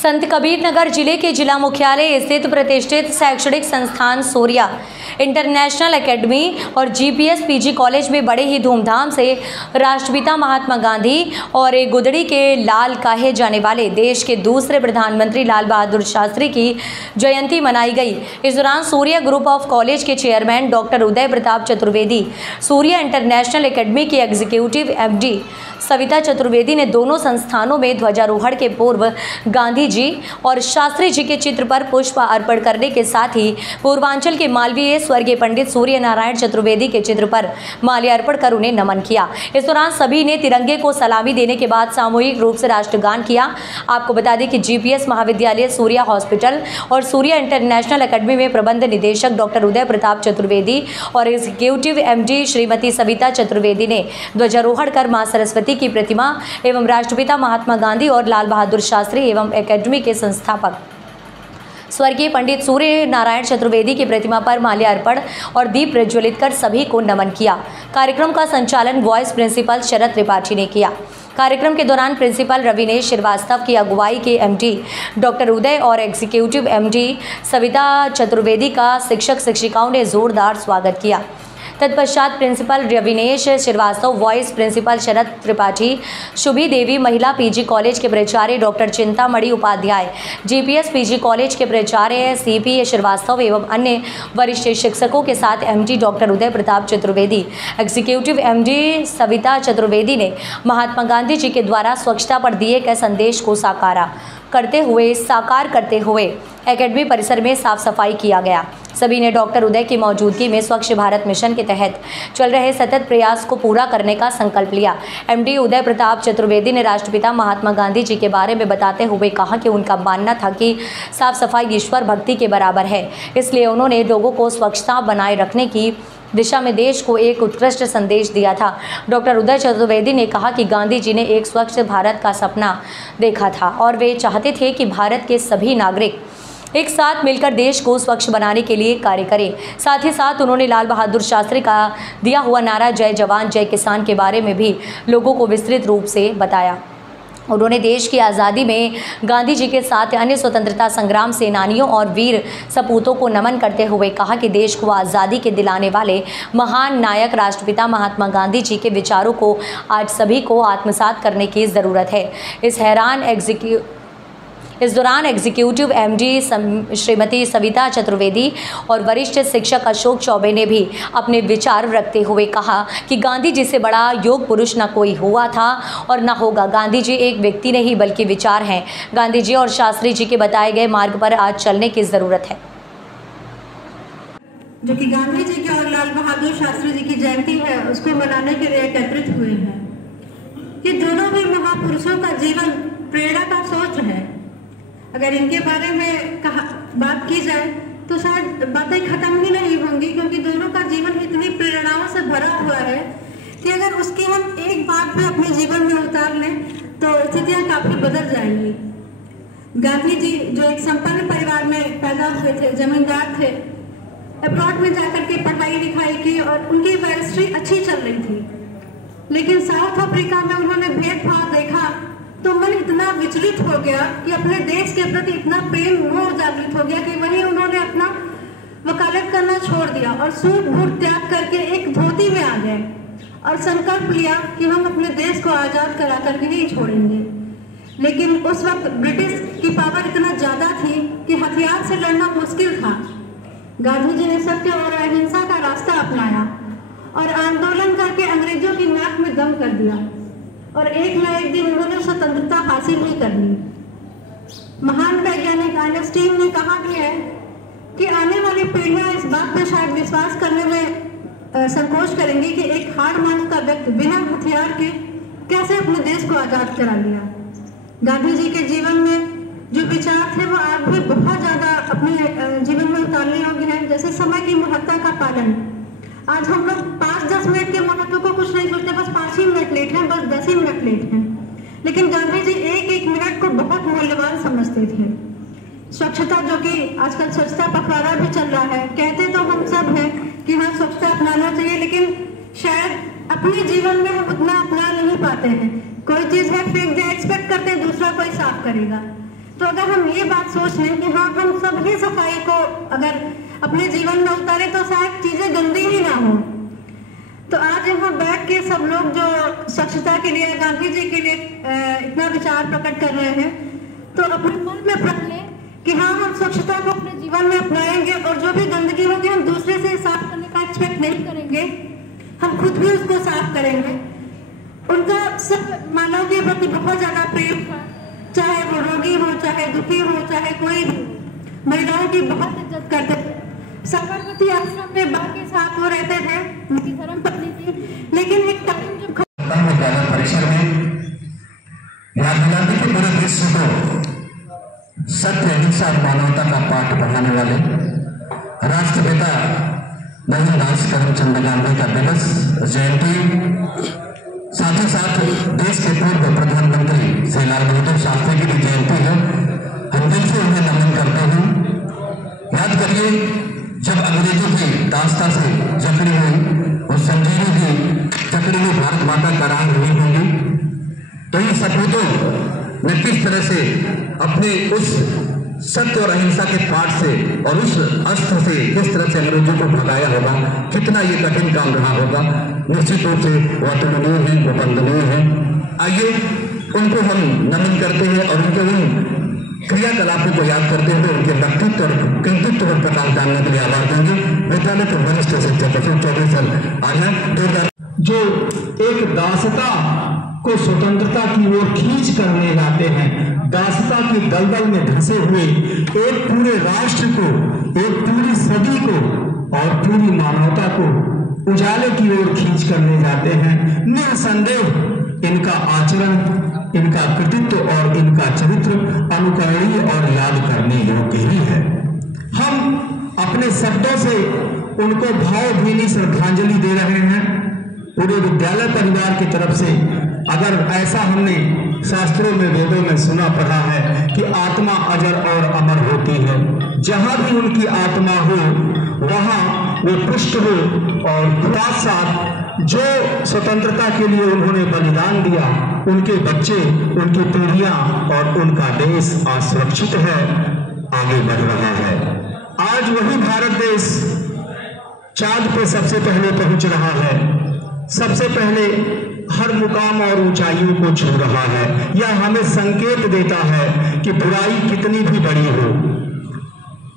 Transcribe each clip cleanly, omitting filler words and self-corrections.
संत कबीर नगर जिले के जिला मुख्यालय स्थित प्रतिष्ठित शैक्षणिक संस्थान सूर्या इंटरनेशनल एकेडमी और जीपीएस पीजी कॉलेज में बड़े ही धूमधाम से राष्ट्रपिता महात्मा गांधी और गुदड़ी के लाल कहे जाने वाले देश के दूसरे प्रधानमंत्री लाल बहादुर शास्त्री की जयंती मनाई गई। इस दौरान सूर्या ग्रुप ऑफ कॉलेज के chairman doctor Uday Pratap Chaturvedi, Surya international academy की एग्जीक्यूटिव एमडी सविता चतुर्वेदी ने दोनों संस्थानों में ध्वजारोहण के पूर्व गांधी जी और शास्त्री जी के चित्र पर पुष्प अर्पण करने के साथ ही पूर्वांचल के मालवीय स्वर्गीय पंडित सूर्य नारायण चतुर्वेदी के चित्र पर माल्यार्पण कर उन्हें नमन किया। इस दौरान सभी ने तिरंगे को सलामी देने के बाद सामूहिक रूप से राष्ट्रगान किया। आपको बता दें कि जीपीएस महाविद्यालय, सूर्या हॉस्पिटल और सूर्या इंटरनेशनल एकेडमी में प्रबंध निदेशक डॉक्टर उदय प्रताप चतुर्वेदी और एग्जीक्यूटिव एमडी श्रीमती सविता चतुर्वेदी ने ध्वजारोहण कर मां सरस्वती की प्रतिमा एवं राष्ट्रपिता महात्मा गांधी और लाल बहादुर शास्त्री एवं एकेडमी के संस्थापक स्वर्गीय पंडित सूर्य नारायण चतुर्वेदी की प्रतिमा पर माल्यार्पण और दीप प्रज्वलित कर सभी को नमन किया। कार्यक्रम का संचालन वाइस प्रिंसिपल शरद त्रिपाठी ने किया। कार्यक्रम के दौरान प्रिंसिपल रविनेश श्रीवास्तव की अगुवाई के एमडी डॉक्टर उदय और एग्जीक्यूटिव एमडी सविता चतुर्वेदी का शिक्षक शिक्षिकाओं ने जोरदार स्वागत किया। तत्पश्चात principal Ravinesh Srivastava, vice principal Sharad Tripathi, Shubhi Devi महिला पीजी कॉलेज के प्राचार्य doctor Chintamani Upadhyay, GPS PG college के प्राचार्य सीपी श्रीवास्तव एवं अन्य वरिष्ठ शिक्षकों के साथ MD doctor Uday Pratap Chaturvedi, executive MD Savita Chaturvedi ने महात्मा गांधी जी के द्वारा स्वच्छता पर दिए गए संदेश को साकार करते हुए एकेडमी परिसर में साफ सफाई किया गया। सभी ने डॉक्टर उदय की मौजूदगी में स्वच्छ भारत मिशन के तहत चल रहे सतत प्रयास को पूरा करने का संकल्प लिया। एमडी उदय प्रताप चतुर्वेदी ने राष्ट्रपिता महात्मा गांधी जी के बारे में बताते हुए कहा कि उनका मानना था कि साफ सफाई ईश्वर भक्ति के बराबर है, इसलिए उन्होंने लोगों को स्वच्छता बनाए रखने की दिशा में देश को एक उत्कृष्ट संदेश दिया था। डॉक्टर उदय चतुर्वेदी ने कहा कि गांधी जी ने एक स्वच्छ भारत का सपना देखा था और वे चाहते थे कि भारत के सभी नागरिक एक साथ मिलकर देश को स्वच्छ बनाने के लिए कार्य करें। साथ ही साथ उन्होंने लाल बहादुर शास्त्री का दिया हुआ नारा जय जवान जय किसान के बारे में भी लोगों को विस्तृत रूप से बताया। उन्होंने देश की आज़ादी में गांधी जी के साथ अन्य स्वतंत्रता संग्राम सेनानियों और वीर सपूतों को नमन करते हुए कहा कि देश को आज़ादी के दिलाने वाले महान नायक राष्ट्रपिता महात्मा गांधी जी के विचारों को आज सभी को आत्मसात करने की ज़रूरत है। इस दौरान एग्जीक्यूटिव एमडी श्रीमती सविता चतुर्वेदी और वरिष्ठ शिक्षक अशोक चौबे ने भी अपने विचार रखते हुए कहा कि गांधी जी से बड़ा योग पुरुष न कोई हुआ था और न होगा। गांधी जी एक व्यक्ति नहीं बल्कि विचार हैं। गांधी जी और शास्त्री जी के बताए गए मार्ग पर आज चलने की ज़रूरत है। जो कि गांधी जी की और लाल बहादुर शास्त्री जी की जयंती है, उसको मनाने के लिए एकत्रित हुए हैं। ये दोनों भी महापुरुषों का जीवन प्रेरणा का स्रोत है। अगर इनके बारे में बात की जाए तो शायद बातें खत्म ही नहीं होंगी, क्योंकि दोनों का जीवन इतनी प्रेरणाओं से भरा हुआ है कि अगर उसकी हम एक बात पे अपने जीवन में उतार लें तो स्थितियां काफी बदल जाएंगी। गांधी जी जो एक संपन्न परिवार में पैदा हुए थे, जमींदार थे, अब्रॉड में जाकर के पढ़ाई लिखाई की और उनकी बैरिस्ट्री अच्छी चल रही थी, लेकिन साउथ अफ्रीका में उन्होंने भेदभाव देखा तो मन इतना विचलित हो गया कि अपने देश के प्रति इतना प्रेम मोह जागृत हो गया कि वहीं उन्होंने अपना वकालत करना छोड़ दिया और सूट बूट त्याग करके एक धोती में आ गए और संकल्प लिया कि हम अपने देश को आजाद करा करके नहीं छोड़ेंगे। लेकिन उस वक्त ब्रिटिश की पावर इतना ज्यादा थी कि हथियार से लड़ना मुश्किल था। गांधी जी ने सत्य और अहिंसा का रास्ता अपनाया और आंदोलन करके अंग्रेजों की नाक में दम कर दिया और एक न एक दिन उन्होंने स्वतंत्रता हासिल ही कर ली। महान वैज्ञानिक आइंस्टीन ने कहा भी है कि आने वाली पीढ़ियां इस बात पर शायद विश्वास करने में संकोच करेंगी कि एक हाड़ मांस का व्यक्ति बिना हथियार के कैसे अपने देश को आजाद करा लिया। गांधी जी के जीवन में जो विचार थे वो आज भी बहुत ज्यादा अपने जीवन में उतारने योग्य है। जैसे समय की महत्ता का पालन। आज हम लोग 5-10 मिनट के महत्व को कुछ नहीं सोचते, बस 5 ही मिनट लेट हैं, बस 10 ही मिनट लेट हैं। लेकिन गांधी जी एक मिनट को बहुत मूल्यवान समझते थे। स्वच्छता, जो कि आजकल स्वच्छता पखवाड़ा भी चल रहा है, कहते तो हम सब हैं कि हाँ स्वच्छता अपनाना चाहिए, लेकिन शायद अपने जीवन में हम उतना अपना नहीं पाते हैं। कोई चीज है फेंक दे, एक्सपेक्ट करते हैं दूसरा कोई साफ करेगा। तो अगर हम ये बात सोच लें कि हाँ हम सब ही सफाई को अगर अपने जीवन में उतारे तो शायद चीजें गंदी ही ना हो। तो आज यहाँ बैठ के सब लोग जो स्वच्छता के लिए, गांधी जी के लिए इतना विचार प्रकट कर रहे हैं, तो अपने मन में प्रण लें कि हाँ हम स्वच्छता को अपने जीवन में अपनाएंगे और जो भी गंदगी होगी हम दूसरे से साफ करने का एक्सपेक्ट नहीं करेंगे, हम खुद भी उसको साफ करेंगे। उनका सब मानव के प्रति बहुत ज्यादा प्रेम था, चाहे वो रोगी हो, चाहे दुखी हो, चाहे कोई भी, महिलाओं की बहुत इज्जत करते थे। साबरमती आश्रम में बाकी साथ वो रहते थे, उनकी धर्म पत्नी थी, लेकिन एक टाइम जब परिसर में याद दिलाते कि पूरे विश्व को सत्य, अहिंसा और मानवता का पाठ पढ़ाने वाले राष्ट्रपिता मोहनदास करमचंद गांधी का दिवस जयंती, साथ ही साथ देश के पूर्व प्रधानमंत्री श्री लाल बहादुर शास्त्री की भी जयंती है। हम दिल से उन्हें नमन करते हैं। याद करिए, जब अंग्रेजों की दास्ता से जकड़ी हुई और संजीवनी की जकड़ी में भारत माता का राग हुई होंगी, तो इन सपूतों ने किस तरह से अपने उस सत्य और अहिंसा के पाठ से और उस अस्त्र से किस तरह से अंग्रेजों को भगाया होगा, कितना ये कठिन काम रहा होगा। निश्चित रूप से वह तुलनीय है, वो वंदनीय है। आइए उनको हम नमन करते हैं और उनके उन क्रियाकलापों को याद करते हुए उनके व्यक्तित्व और कृतित्व पर प्रकाश डालने के लिए आभार देंगे। विद्यालय के वरिष्ठ शिक्षक अशोक चौधरी सर आया, जो एक दासता को स्वतंत्रता की ओर खींच कर ले जाते हैं, दासता की दलदल में धंसे हुए एक पूरे राष्ट्र को, एक पूरी सदी को और पूरी मानवता को उजाले की ओर खींच कर ले जाते हैं। निसंदेह इनका आचरण, इनका कृतित्व और इनका चरित्र अनुकरणीय और याद करने योग्य ही है। हम अपने शब्दों से उनको भावभीनी श्रद्धांजलि दे रहे हैं। पूरे विद्यालय परिवार की तरफ से अगर ऐसा हमने शास्त्रों में, वेदों में सुना पढ़ा है कि आत्मा अजर और अमर होती है, जहां भी उनकी आत्मा हो वहां वो पुष्ट हो, और साथ साथ जो स्वतंत्रता के लिए उन्होंने बलिदान दिया, उनके बच्चे, उनकी पीढ़ियां और उनका देश आज सुरक्षित है, आगे बढ़ रहा है। आज वही भारत देश चांद पे सबसे पहले पहुंच रहा है, सबसे पहले हर मुकाम और ऊंचाइयों को छू रहा है। यह हमें संकेत देता है कि बुराई कितनी भी बड़ी हो,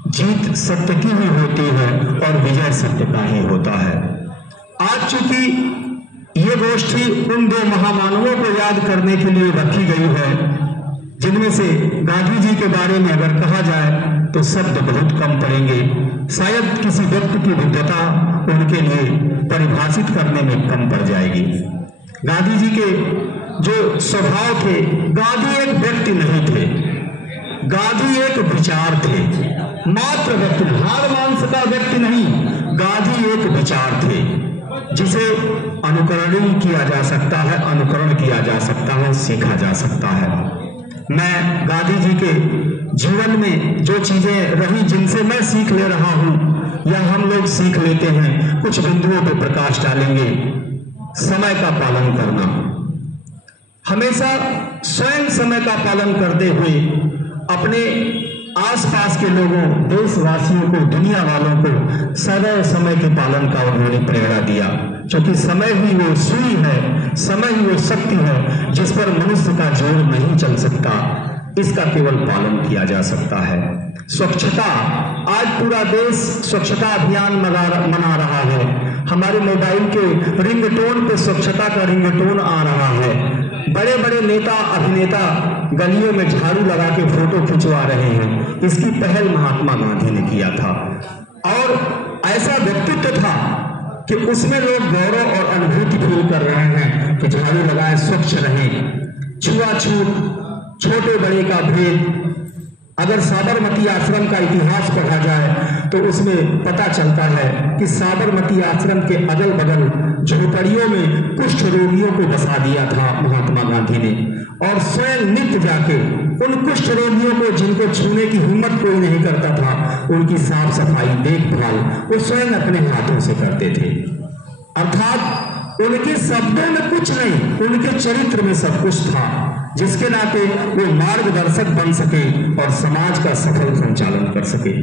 जीत सत्य की ही होती है और विजय सत्य का ही होता है। आज चूंकि ये गोष्ठी उन दो महामानवों को याद करने के लिए रखी गई है, जिनमें से गांधी जी के बारे में अगर कहा जाए तो शब्द बहुत कम पड़ेंगे, शायद किसी व्यक्ति की विद्वता उनके लिए परिभाषित करने में कम पड़ जाएगी। गांधी जी के जो स्वभाव थे, गांधी एक व्यक्ति नहीं थे, गांधी एक विचार थे, मात्र व्यक्ति, हार मांस का व्यक्ति नहीं, गांधी एक विचार थे जिसे अनुकरण किया जा सकता है, अनुकरण किया जा सकता है, सीखा जा सकता है। मैं गांधी जी के जीवन में जो चीजें रही, जिनसे मैं सीख ले रहा हूं या हम लोग सीख लेते हैं, कुछ बिंदुओं पर प्रकाश डालेंगे। समय का पालन करना, हमेशा स्वयं समय का पालन करते हुए अपने आसपास के लोगों, देशवासियों को, दुनिया वालों को सदैव समय के पालन का उन्होंने प्रेरणा दिया, क्योंकि समय ही वो सुई है, समय ही वो शक्ति है जिस पर मनुष्य का जोर नहीं चल सकता, इसका केवल पालन किया जा सकता है। स्वच्छता, आज पूरा देश स्वच्छता अभियान मना रहा है। हमारे मोबाइल के रिंगटोन पे स्वच्छता का रिंगटोन आ रहा है। बड़े बड़े नेता, अभिनेता गलियों में झाड़ू लगा के फोटो खिंचवा रहे हैं। इसकी पहल महात्मा गांधी ने किया था और ऐसा व्यक्तित्व था कि उसमें लोग गौरव और अनुभूति फील कर रहे हैं कि झाड़ू लगाए, स्वच्छ रहे, छुआछूत, छोटे बड़े का भेद। अगर साबरमती आश्रम का इतिहास पढ़ा जाए तो उसमें पता चलता है कि साबरमती आश्रम के अगल बगल झोपड़ियों में कुष्ठ रोगियों को बसा दिया था महात्मा गांधी ने, और स्वयं नित्य जाके उन कुष्ठ रोगियों को, जिनको छूने की हिम्मत कोई नहीं करता था, उनकी साफ सफाई, देखभाल वो स्वयं अपने हाथों से करते थे। अर्थात उनके शब्दों में कुछ नहीं, उनके चरित्र में सब कुछ था। जिसके नाते वो मार्गदर्शक बन सके और समाज का सफल संचालन कर सके।